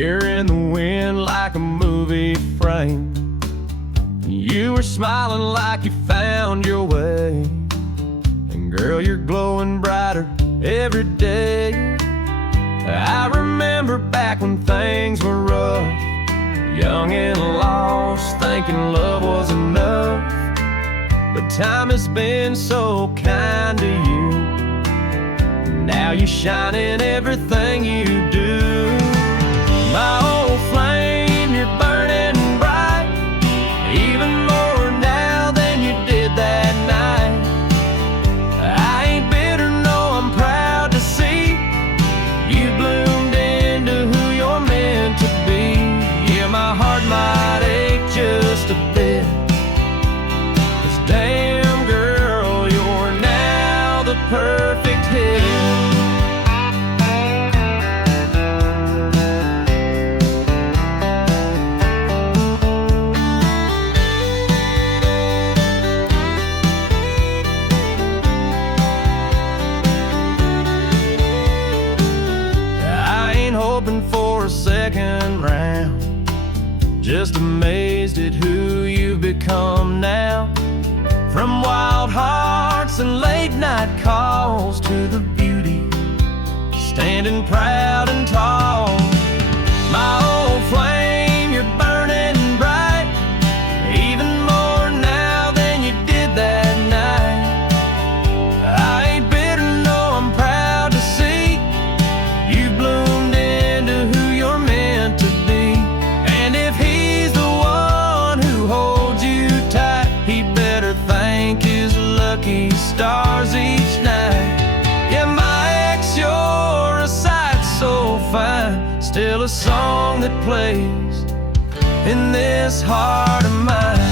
hair in the wind like a movie frame. You were smiling like you found your way. And girl, you're glowing brighter every day. I remember back when things were rough, young and lost, thinking love was enough. But time has been so kind to you. Now you shine in everything you do. My old flame, you're burning bright, even more now than you did that night. I ain't bitter, no, I'm proud to see you bloomed into who you're meant to be. Yeah, my heart might ache just a bit, 'cause damn girl, you're now the perfect hit. Hoping for a second round, just amazed at who you've become now. From wild hearts and late night calls to the beauty standing proud and tall. My old flame, you're burning bright, even more now than you did that night. I ain't bitter, no, I'm proud to see you bloomed into who you're meant to be. And if he's the one who holds you tight, he better thank his lucky stars each night. Yeah, my ex, you're a sight so fine, still a song that plays in this heart of mine.